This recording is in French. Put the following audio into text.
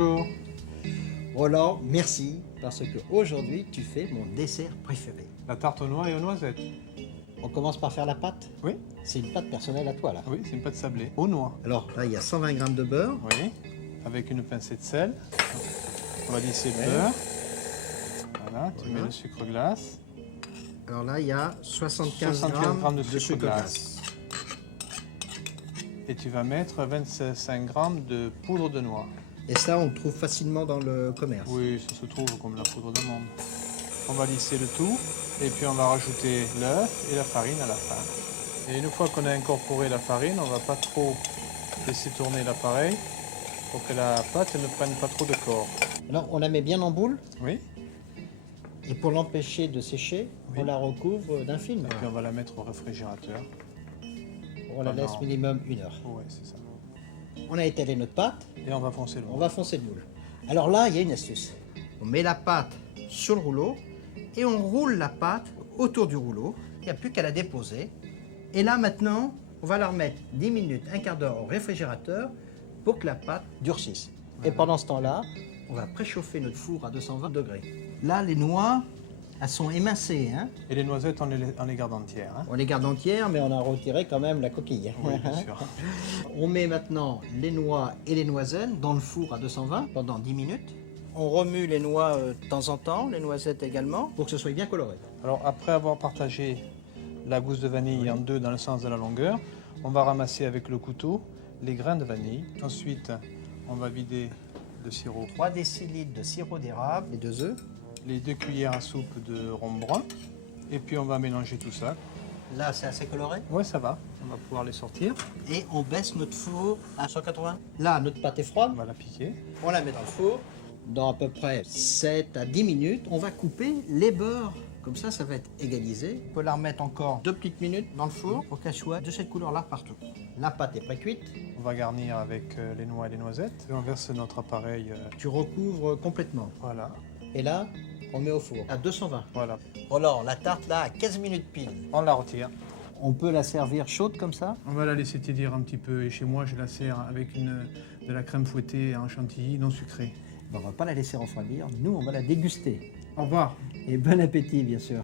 Bonjour. Roland, merci, parce que aujourd'hui tu fais mon dessert préféré. La tarte aux noix et aux noisettes. On commence par faire la pâte. Oui, C'est une pâte personnelle à toi là. oui, c'est une pâte sablée. Aux noix. Alors là, il y a 120 g de beurre. Oui. Avec une pincée de sel. On va lisser le Ouais. beurre. Voilà, tu Voilà. mets le sucre glace. Alors là, il y a 75 75 g de sucre glace. Et tu vas mettre 25 g de poudre de noix. Et ça, on le trouve facilement dans le commerce. Oui, ça se trouve comme la poudre d'amande. On va lisser le tout et puis on va rajouter l'œuf et la farine à la fin. Et une fois qu'on a incorporé la farine, on ne va pas trop laisser tourner l'appareil pour que la pâte ne prenne pas trop de corps. Alors, on la met bien en boule Oui, et pour l'empêcher de sécher, Oui. on la recouvre d'un film. et puis on va la mettre au réfrigérateur. On la laisse pendant- minimum 1 heure. Oui, c'est ça. On a étalé notre pâte, Et on va foncer le on moule. va foncer le moule. Alors là, il y a une astuce. On met la pâte sur le rouleau et on roule la pâte autour du rouleau. Il n'y a plus qu'à la déposer. Et là maintenant, on va la remettre 10 minutes, un quart d'heure au réfrigérateur pour que la pâte durcisse. Et pendant ce temps-là, on va préchauffer notre four à 220 degrés. Là, les noix, elles sont émincées. Hein. Et les noisettes, on les garde entières. Hein. On les garde entières, mais on a retiré quand même la coquille. Oui, bien sûr. On met maintenant les noix et les noisettes dans le four à 220 pendant 10 minutes. On remue les noix de temps en temps, les noisettes également, pour que ce soit bien coloré. Alors après avoir partagé la gousse de vanille en deux dans le sens de la longueur, on va ramasser avec le couteau les grains de vanille. Ensuite, on va vider le sirop, 3 décilitres de sirop d'érable, les 2 œufs. les 2 cuillères à soupe de rhum brun, et puis on va mélanger tout ça. Là, c'est assez coloré. Ouais, ça va, on va pouvoir les sortir. Et on baisse notre four à 180. Là, notre pâte est froide. On va la piquer. On la met dans le four. Dans à peu près 7 à 10 minutes, on va couper les beurres. Comme ça va être égalisé. On peut la remettre encore 2 petites minutes dans le four pour qu'elle soit de cette couleur-là partout. La pâte est pré-cuite. On va garnir avec les noix et les noisettes. Et on verse notre appareil, Tu recouvres complètement. voilà, Et là, on met au four à 220. voilà. Alors, la tarte là, à 15 minutes pile. On la retire. On peut la servir chaude comme ça. On va la laisser tiédir un petit peu, et chez moi, je la sers avec de la crème fouettée en chantilly non sucrée. On va pas la laisser refroidir. Nous, on va la déguster. Au revoir. Et bon appétit, bien sûr.